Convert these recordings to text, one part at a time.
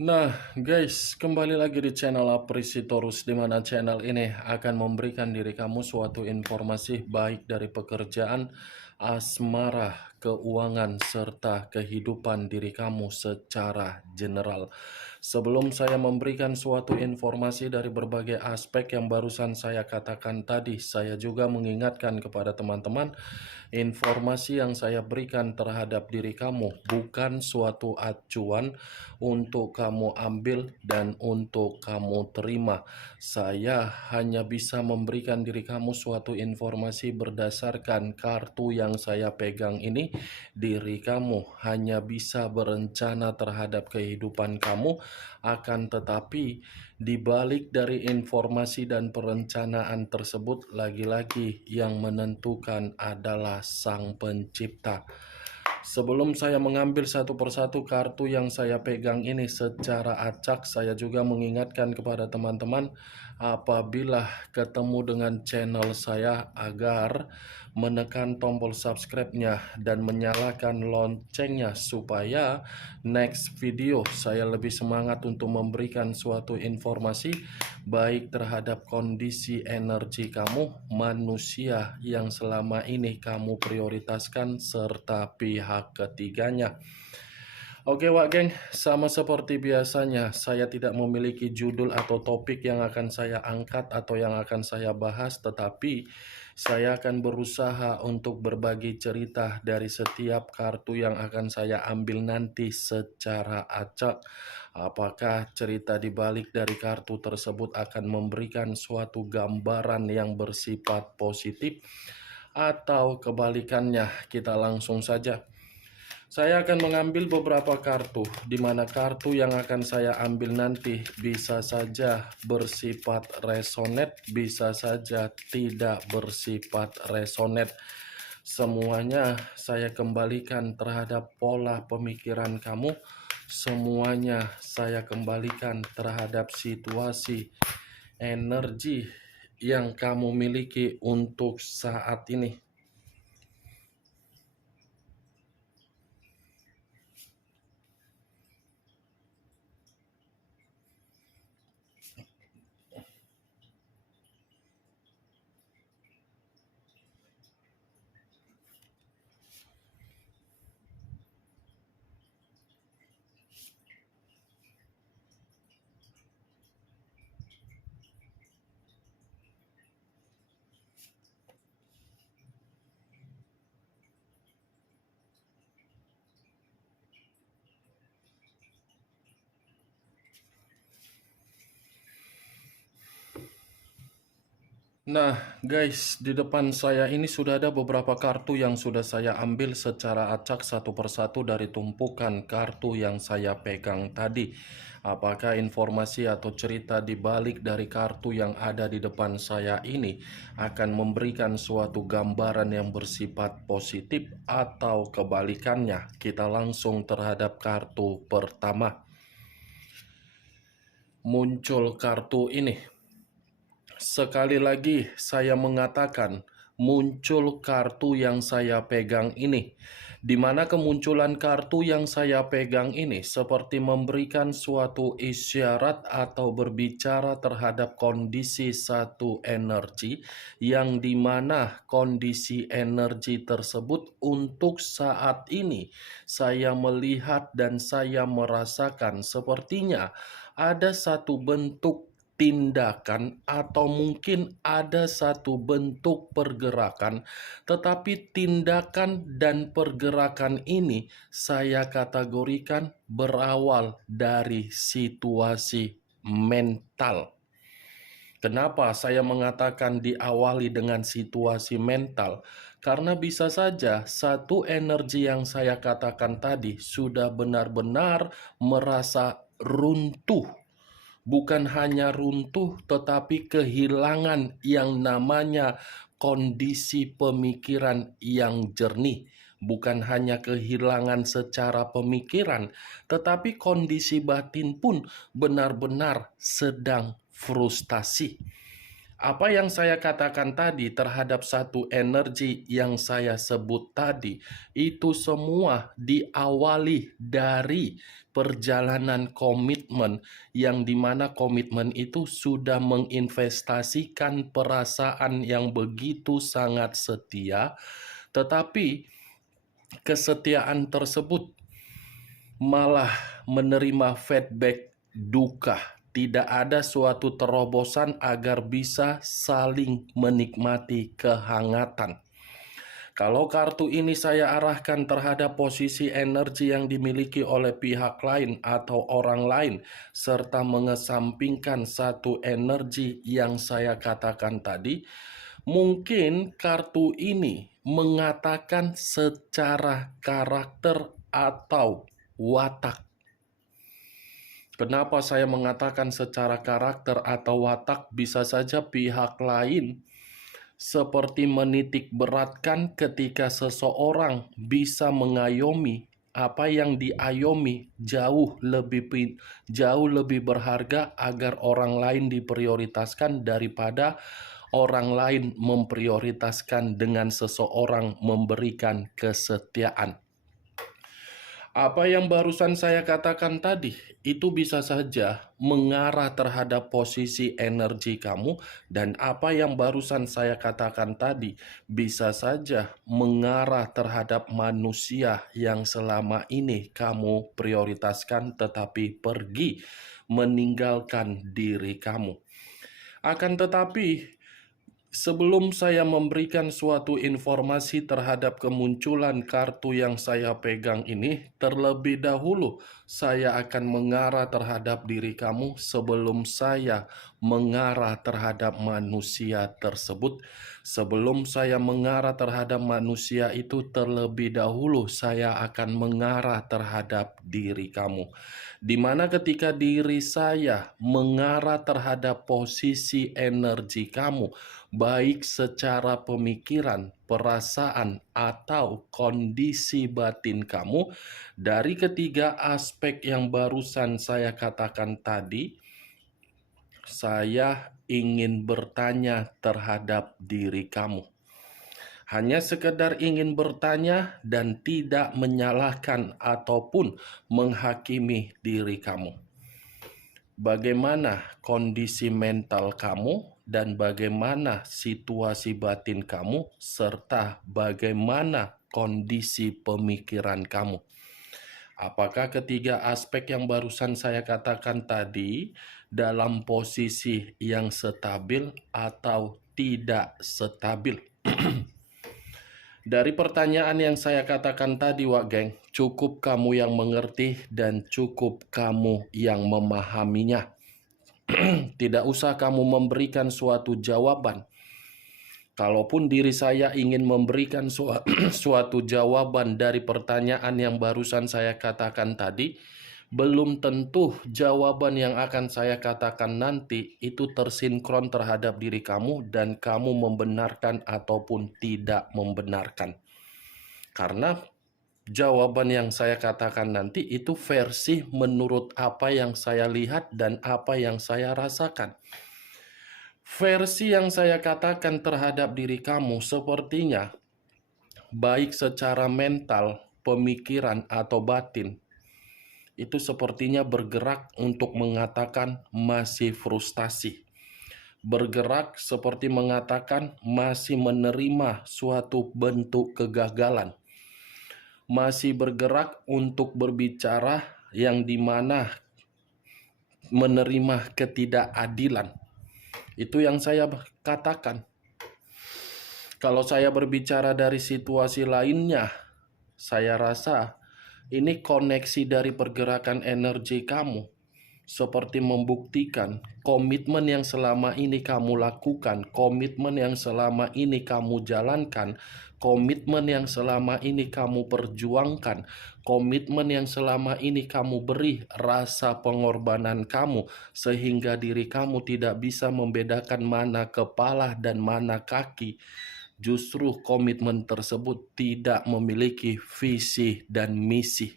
Nah, guys, kembali lagi di channel Aprisitorus, di mana channel ini akan memberikan diri kamu suatu informasi baik dari pekerjaan, asmara, keuangan, serta kehidupan diri kamu secara general. Sebelum saya memberikan suatu informasi dari berbagai aspek yang barusan saya katakan tadi, saya juga mengingatkan kepada teman-teman, informasi yang saya berikan terhadap diri kamu bukan suatu acuan untuk kamu ambil dan untuk kamu terima. Saya hanya bisa memberikan diri kamu suatu informasi berdasarkan kartu yang saya pegang ini. Diri kamu hanya bisa berencana terhadap kehidupan kamu, akan tetapi di balik dari informasi dan perencanaan tersebut, lagi-lagi yang menentukan adalah Sang Pencipta. Sebelum saya mengambil satu persatu kartu yang saya pegang ini secara acak, saya juga mengingatkan kepada teman-teman apabila ketemu dengan channel saya agar menekan tombol subscribe-nya dan menyalakan loncengnya supaya next video saya lebih semangat untuk memberikan suatu informasi baik terhadap kondisi energi kamu, manusia yang selama ini kamu prioritaskan, serta pihak ketiganya. Oke Wak Geng, sama seperti biasanya, saya tidak memiliki judul atau topik yang akan saya angkat atau yang akan saya bahas, tetapi saya akan berusaha untuk berbagi cerita dari setiap kartu yang akan saya ambil nanti secara acak. Apakah cerita di balik dari kartu tersebut akan memberikan suatu gambaran yang bersifat positif atau kebalikannya? Kita langsung saja. Saya akan mengambil beberapa kartu, di mana kartu yang akan saya ambil nanti bisa saja bersifat resonate, bisa saja tidak bersifat resonate. Semuanya saya kembalikan terhadap pola pemikiran kamu, semuanya saya kembalikan terhadap situasi energi yang kamu miliki untuk saat ini. Nah, guys, di depan saya ini sudah ada beberapa kartu yang sudah saya ambil secara acak satu persatu dari tumpukan kartu yang saya pegang tadi. Apakah informasi atau cerita di balik dari kartu yang ada di depan saya ini akan memberikan suatu gambaran yang bersifat positif atau kebalikannya? Kita langsung terhadap kartu pertama. Muncul kartu ini. Sekali lagi saya mengatakan, muncul kartu yang saya pegang ini. Di mana kemunculan kartu yang saya pegang ini seperti memberikan suatu isyarat atau berbicara terhadap kondisi satu energi, yang dimana kondisi energi tersebut untuk saat ini saya melihat dan saya merasakan sepertinya ada satu bentuk tindakan atau mungkin ada satu bentuk pergerakan, tetapi tindakan dan pergerakan ini saya kategorikan berawal dari situasi mental. Kenapa saya mengatakan diawali dengan situasi mental? Karena bisa saja satu energi yang saya katakan tadi sudah benar-benar merasa runtuh. Bukan hanya runtuh, tetapi kehilangan yang namanya kondisi pemikiran yang jernih. Bukan hanya kehilangan secara pemikiran, tetapi kondisi batin pun benar-benar sedang frustasi. Apa yang saya katakan tadi terhadap satu energi yang saya sebut tadi, itu semua diawali dari perjalanan komitmen, yang dimana komitmen itu sudah menginvestasikan perasaan yang begitu sangat setia, tetapi kesetiaan tersebut malah menerima feedback duka. Tidak ada suatu terobosan agar bisa saling menikmati kehangatan. Kalau kartu ini saya arahkan terhadap posisi energi yang dimiliki oleh pihak lain atau orang lain, serta mengesampingkan satu energi yang saya katakan tadi, mungkin kartu ini mengatakan secara karakter atau watak. Kenapa saya mengatakan secara karakter atau watak? Bisa saja pihak lain seperti menitik beratkan ketika seseorang bisa mengayomi apa yang diayomi jauh lebih berharga agar orang lain diprioritaskan daripada orang lain memprioritaskan dengan seseorang memberikan kesetiaan. Apa yang barusan saya katakan tadi, itu bisa saja mengarah terhadap posisi energi kamu, dan apa yang barusan saya katakan tadi, bisa saja mengarah terhadap manusia yang selama ini kamu prioritaskan tetapi pergi meninggalkan diri kamu. Akan tetapi, sebelum saya memberikan suatu informasi terhadap kemunculan kartu yang saya pegang ini, terlebih dahulu saya akan mengarah terhadap diri kamu sebelum saya mengarah terhadap manusia tersebut. Sebelum saya mengarah terhadap manusia itu, terlebih dahulu saya akan mengarah terhadap diri kamu. Di mana ketika diri saya mengarah terhadap posisi energi kamu, baik secara pemikiran, perasaan, atau kondisi batin kamu, dari ketiga aspek yang barusan saya katakan tadi, saya ingin bertanya terhadap diri kamu. Hanya sekedar ingin bertanya dan tidak menyalahkan ataupun menghakimi diri kamu. Bagaimana kondisi mental kamu dan bagaimana situasi batin kamu, serta bagaimana kondisi pemikiran kamu? Apakah ketiga aspek yang barusan saya katakan tadi dalam posisi yang stabil atau tidak stabil? Dari pertanyaan yang saya katakan tadi, Wak Geng, cukup kamu yang mengerti dan cukup kamu yang memahaminya. Tidak usah kamu memberikan suatu jawaban. Kalaupun diri saya ingin memberikan suatu jawaban dari pertanyaan yang barusan saya katakan tadi, belum tentu jawaban yang akan saya katakan nanti itu tersinkron terhadap diri kamu dan kamu membenarkan ataupun tidak membenarkan. Karena jawaban yang saya katakan nanti itu versi menurut apa yang saya lihat dan apa yang saya rasakan. Versi yang saya katakan terhadap diri kamu sepertinya baik secara mental, pemikiran, atau batin, itu sepertinya bergerak untuk mengatakan masih frustasi. Bergerak seperti mengatakan masih menerima suatu bentuk kegagalan. Masih bergerak untuk berbicara yang dimana menerima ketidakadilan. Itu yang saya katakan. Kalau saya berbicara dari situasi lainnya, saya rasa ini koneksi dari pergerakan energi kamu, seperti membuktikan komitmen yang selama ini kamu lakukan, komitmen yang selama ini kamu jalankan, komitmen yang selama ini kamu perjuangkan, komitmen yang selama ini kamu beri rasa pengorbanan kamu, sehingga diri kamu tidak bisa membedakan mana kepala dan mana kaki. Justru komitmen tersebut tidak memiliki visi dan misi.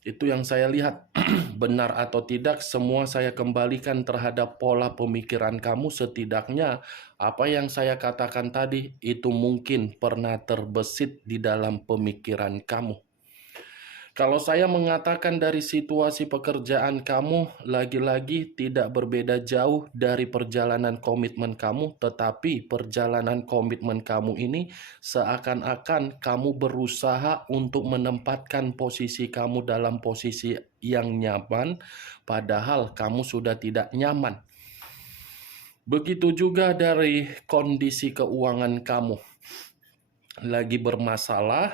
Itu yang saya lihat. Benar atau tidak, semua saya kembalikan terhadap pola pemikiran kamu. Setidaknya apa yang saya katakan tadi itu mungkin pernah terbesit di dalam pemikiran kamu. Kalau saya mengatakan dari situasi pekerjaan kamu, lagi-lagi tidak berbeda jauh dari perjalanan komitmen kamu, tetapi perjalanan komitmen kamu ini seakan-akan kamu berusaha untuk menempatkan posisi kamu dalam posisi yang nyaman, padahal kamu sudah tidak nyaman. Begitu juga dari kondisi keuangan kamu, lagi bermasalah,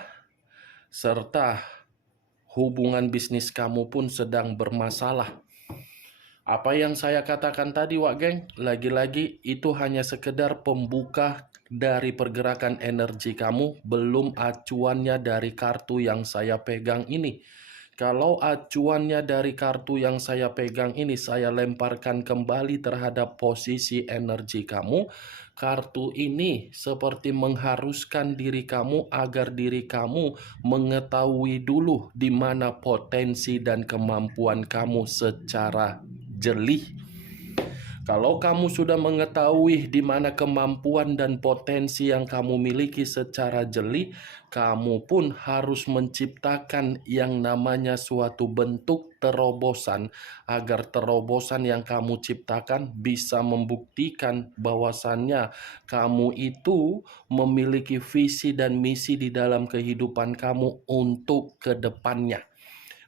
serta hubungan bisnis kamu pun sedang bermasalah. Apa yang saya katakan tadi, Wak Geng, lagi-lagi itu hanya sekedar pembuka dari pergerakan energi kamu, belum acuannya dari kartu yang saya pegang ini. Kalau acuannya dari kartu yang saya pegang ini, saya lemparkan kembali terhadap posisi energi kamu. Kartu ini seperti mengharuskan diri kamu agar diri kamu mengetahui dulu di mana potensi dan kemampuan kamu secara jeli. Kalau kamu sudah mengetahui di mana kemampuan dan potensi yang kamu miliki secara jeli, kamu pun harus menciptakan yang namanya suatu bentuk terobosan agar terobosan yang kamu ciptakan bisa membuktikan bahwasannya kamu itu memiliki visi dan misi di dalam kehidupan kamu untuk ke depannya.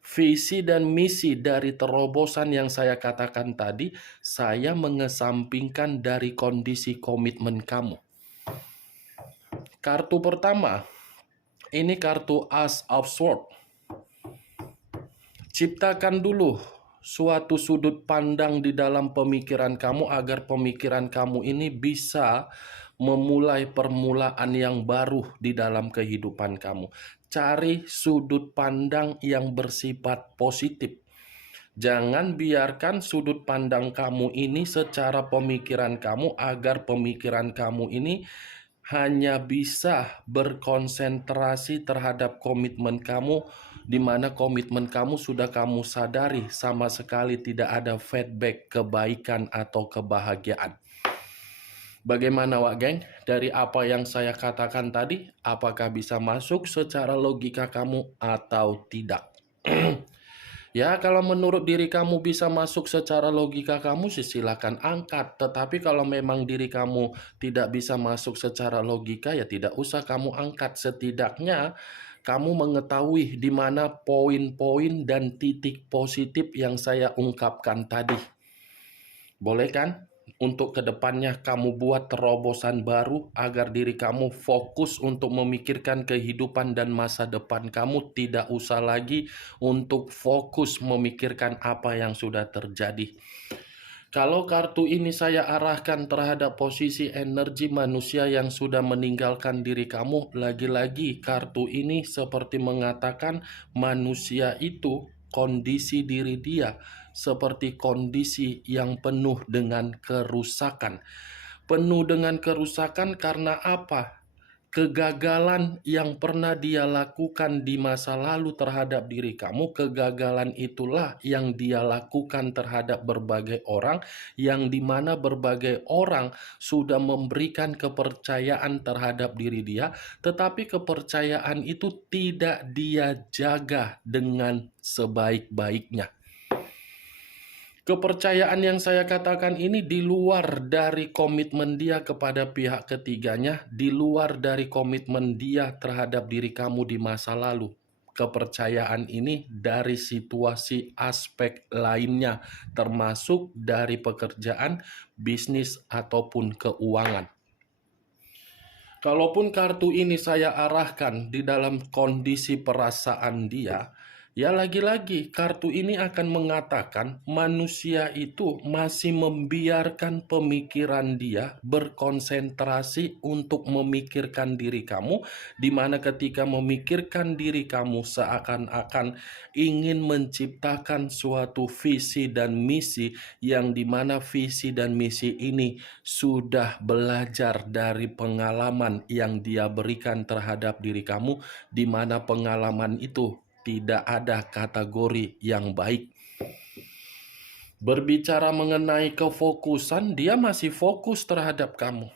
Visi dan misi dari terobosan yang saya katakan tadi, saya mengesampingkan dari kondisi komitmen kamu. Kartu pertama, ini kartu Ace of Swords. Ciptakan dulu suatu sudut pandang di dalam pemikiran kamu agar pemikiran kamu ini bisa memulai permulaan yang baru di dalam kehidupan kamu. Cari sudut pandang yang bersifat positif. Jangan biarkan sudut pandang kamu ini secara pemikiran kamu agar pemikiran kamu ini hanya bisa berkonsentrasi terhadap komitmen kamu, di mana komitmen kamu sudah kamu sadari sama sekali tidak ada feedback kebaikan atau kebahagiaan. Bagaimana, Wak Geng? Dari apa yang saya katakan tadi, apakah bisa masuk secara logika kamu atau tidak? Ya, kalau menurut diri kamu bisa masuk secara logika kamu, silakan angkat. Tetapi kalau memang diri kamu tidak bisa masuk secara logika, ya tidak usah kamu angkat. Setidaknya kamu mengetahui di mana poin-poin dan titik positif yang saya ungkapkan tadi. Boleh kan? Untuk kedepannya kamu buat terobosan baru agar diri kamu fokus untuk memikirkan kehidupan dan masa depan kamu, tidak usah lagi untuk fokus memikirkan apa yang sudah terjadi. Kalau kartu ini saya arahkan terhadap posisi energi manusia yang sudah meninggalkan diri kamu, lagi-lagi kartu ini seperti mengatakan manusia itu kondisi diri dia seperti kondisi yang penuh dengan kerusakan. Penuh dengan kerusakan karena apa? Kegagalan yang pernah dia lakukan di masa lalu terhadap diri kamu, kegagalan itulah yang dia lakukan terhadap berbagai orang, yang dimana berbagai orang sudah memberikan kepercayaan terhadap diri dia, tetapi kepercayaan itu tidak dia jaga dengan sebaik-baiknya. Kepercayaan yang saya katakan ini di luar dari komitmen dia kepada pihak ketiganya, di luar dari komitmen dia terhadap diri kamu di masa lalu. Kepercayaan ini dari situasi aspek lainnya, termasuk dari pekerjaan, bisnis, ataupun keuangan. Kalaupun kartu ini saya arahkan di dalam kondisi perasaan dia, ya lagi-lagi kartu ini akan mengatakan manusia itu masih membiarkan pemikiran dia berkonsentrasi untuk memikirkan diri kamu, di mana ketika memikirkan diri kamu seakan-akan ingin menciptakan suatu visi dan misi, yang dimana visi dan misi ini sudah belajar dari pengalaman yang dia berikan terhadap diri kamu, di mana pengalaman itu tidak ada kategori yang baik. Berbicara mengenai kefokusan, dia masih fokus terhadap kamu.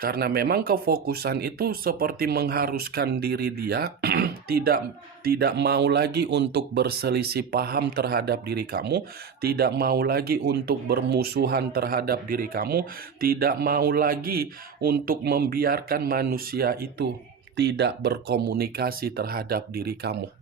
Karena memang kefokusan itu seperti mengharuskan diri dia tidak mau lagi untuk berselisih paham terhadap diri kamu, tidak mau lagi untuk bermusuhan terhadap diri kamu, tidak mau lagi untuk membiarkan manusia itu tidak berkomunikasi terhadap diri kamu.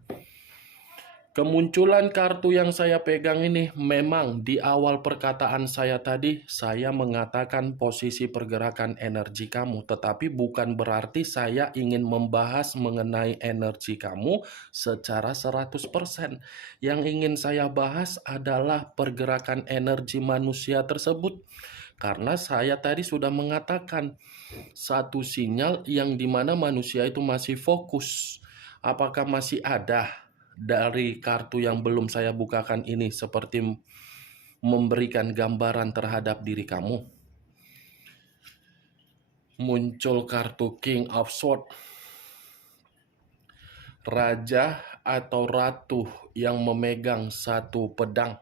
Kemunculan kartu yang saya pegang ini memang di awal perkataan saya tadi saya mengatakan posisi pergerakan energi kamu, tetapi bukan berarti saya ingin membahas mengenai energi kamu secara 100%. Yang ingin saya bahas adalah pergerakan energi manusia tersebut. Karena saya tadi sudah mengatakan satu sinyal yang dimana manusia itu masih fokus. Apakah masih ada dari kartu yang belum saya bukakan ini seperti memberikan gambaran terhadap diri kamu? Muncul kartu King of Swords, raja atau ratu yang memegang satu pedang.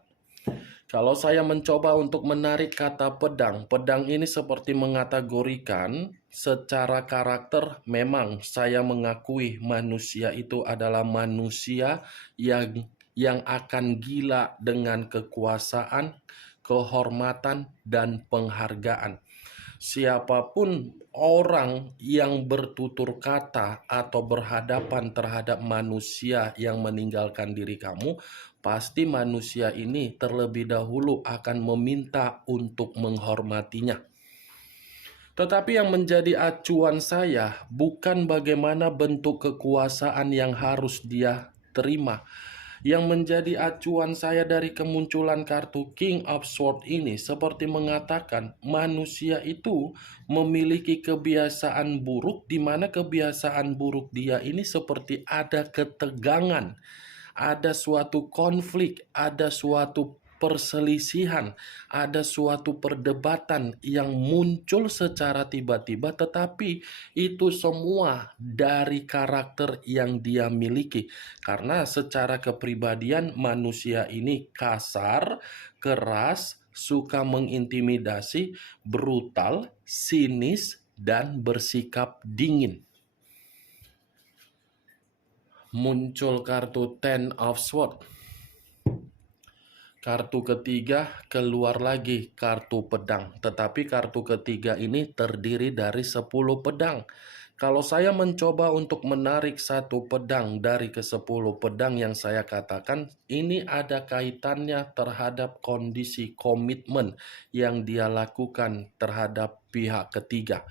Kalau saya mencoba untuk menarik kata pedang, pedang ini seperti mengategorikan secara karakter. Memang saya mengakui manusia itu adalah manusia yang akan gila dengan kekuasaan, kehormatan, dan penghargaan. Siapapun orang yang bertutur kata atau berhadapan terhadap manusia yang meninggalkan diri kamu, pasti manusia ini terlebih dahulu akan meminta untuk menghormatinya. Tetapi yang menjadi acuan saya bukan bagaimana bentuk kekuasaan yang harus dia terima. Yang menjadi acuan saya dari kemunculan kartu King of Swords ini seperti mengatakan manusia itu memiliki kebiasaan buruk, di mana kebiasaan buruk dia ini seperti ada ketegangan, ada suatu konflik, ada suatu perselisihan, ada suatu perdebatan yang muncul secara tiba-tiba, tetapi itu semua dari karakter yang dia miliki. Karena secara kepribadian manusia ini kasar, keras, suka mengintimidasi, brutal, sinis, dan bersikap dingin. Muncul kartu Ten of Swords. Kartu ketiga keluar lagi kartu pedang. Tetapi kartu ketiga ini terdiri dari 10 pedang. Kalau saya mencoba untuk menarik satu pedang dari ke-10 pedang yang saya katakan, ini ada kaitannya terhadap kondisi komitmen yang dia lakukan terhadap pihak ketiga.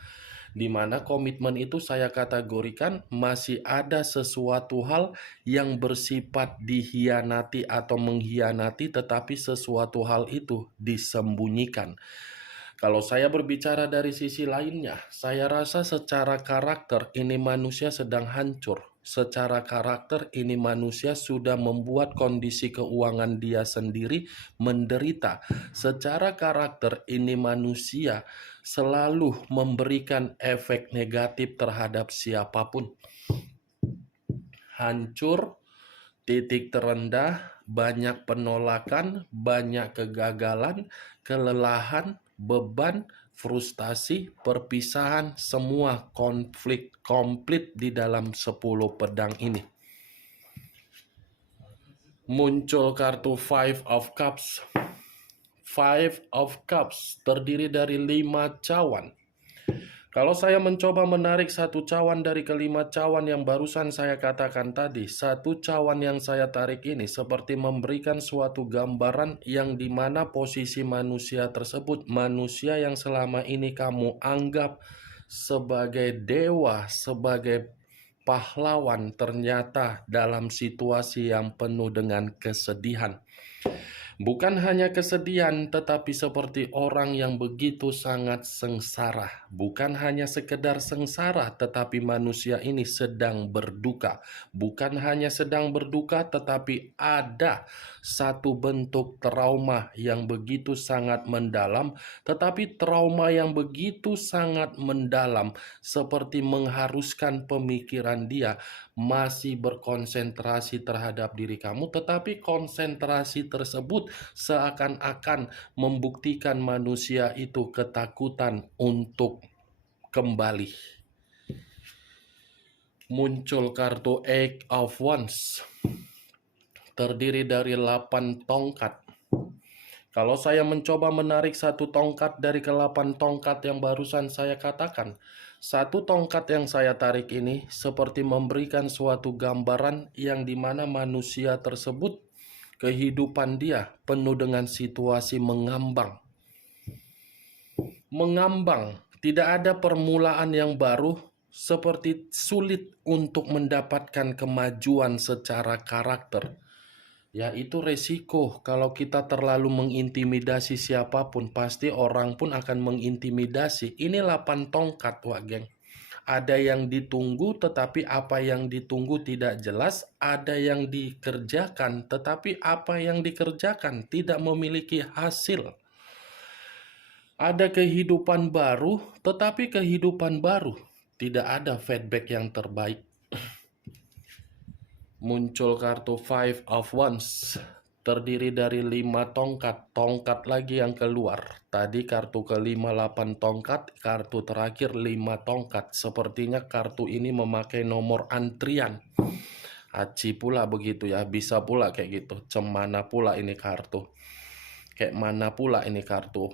Di mana komitmen itu saya kategorikan masih ada sesuatu hal yang bersifat dikhianati atau mengkhianati, tetapi sesuatu hal itu disembunyikan. Kalau saya berbicara dari sisi lainnya, saya rasa secara karakter ini manusia sedang hancur. Secara karakter ini manusia sudah membuat kondisi keuangan dia sendiri menderita. Secara karakter ini manusia selalu memberikan efek negatif terhadap siapapun. Hancur, titik terendah, banyak penolakan, banyak kegagalan, kelelahan, beban, frustasi, perpisahan, semua konflik komplit di dalam 10 pedang ini. Muncul kartu Five of Cups. Five of Cups terdiri dari 5 cawan. Kalau saya mencoba menarik satu cawan dari kelima cawan yang barusan saya katakan tadi, satu cawan yang saya tarik ini seperti memberikan suatu gambaran yang dimana posisi manusia tersebut, manusia yang selama ini kamu anggap sebagai dewa, sebagai pahlawan, ternyata dalam situasi yang penuh dengan kesedihan. Bukan hanya kesedihan, tetapi seperti orang yang begitu sangat sengsara. Bukan hanya sekedar sengsara, tetapi manusia ini sedang berduka. Bukan hanya sedang berduka, tetapi ada satu bentuk trauma yang begitu sangat mendalam. Tetapi trauma yang begitu sangat mendalam, seperti mengharuskan pemikiran dia masih berkonsentrasi terhadap diri kamu, tetapi konsentrasi tersebut seakan-akan membuktikan manusia itu ketakutan untuk kembali. Muncul kartu Eight of Wands, terdiri dari 8 tongkat. Kalau saya mencoba menarik satu tongkat dari ke-8 tongkat yang barusan saya katakan, satu tongkat yang saya tarik ini seperti memberikan suatu gambaran yang dimana manusia tersebut, kehidupan dia penuh dengan situasi mengambang. Mengambang, tidak ada permulaan yang baru, seperti sulit untuk mendapatkan kemajuan secara karakter. Ya, itu resiko kalau kita terlalu mengintimidasi siapapun, pasti orang pun akan mengintimidasi. Ini 8 tongkat, Wak Geng. Ada yang ditunggu tetapi apa yang ditunggu tidak jelas, ada yang dikerjakan tetapi apa yang dikerjakan tidak memiliki hasil. Ada kehidupan baru tetapi kehidupan baru tidak ada feedback yang terbaik. Muncul kartu Five of Wands, terdiri dari 5 tongkat, tongkat lagi yang keluar. Tadi kartu kelima 8 tongkat, kartu terakhir 5 tongkat. Sepertinya kartu ini memakai nomor antrian. Aci pula begitu ya, bisa pula kayak gitu. Cemana pula ini kartu. Kayak mana pula ini kartu.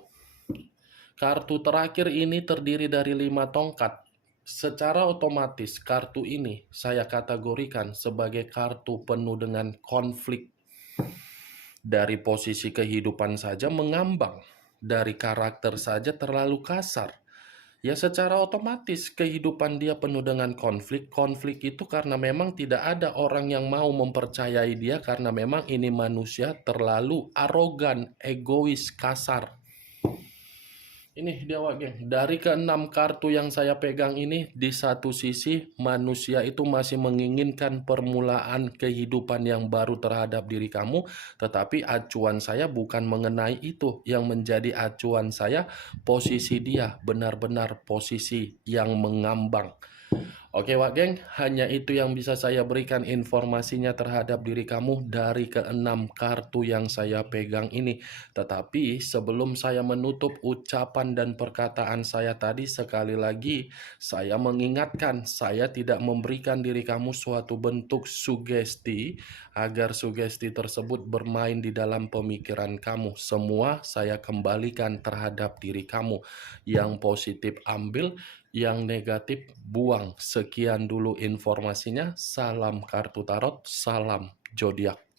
Kartu terakhir ini terdiri dari 5 tongkat. Secara otomatis kartu ini saya kategorikan sebagai kartu penuh dengan konflik. Dari posisi kehidupan saja mengambang, dari karakter saja terlalu kasar. Ya secara otomatis kehidupan dia penuh dengan konflik. Konflik itu karena memang tidak ada orang yang mau mempercayai dia, karena memang ini manusia terlalu arogan, egois, kasar. Ini dia, Wak Geng. Dari ke-6 kartu yang saya pegang ini, di satu sisi manusia itu masih menginginkan permulaan kehidupan yang baru terhadap diri kamu, tetapi acuan saya bukan mengenai itu. Yang menjadi acuan saya, posisi dia benar-benar posisi yang mengambang. Oke, Wak Geng, hanya itu yang bisa saya berikan informasinya terhadap diri kamu dari ke-6 kartu yang saya pegang ini. Tetapi sebelum saya menutup ucapan dan perkataan saya tadi, sekali lagi saya mengingatkan, saya tidak memberikan diri kamu suatu bentuk sugesti agar sugesti tersebut bermain di dalam pemikiran kamu. Semua saya kembalikan terhadap diri kamu. Yang positif ambil, yang negatif buang. Sekian dulu informasinya. Salam kartu tarot, salam zodiak.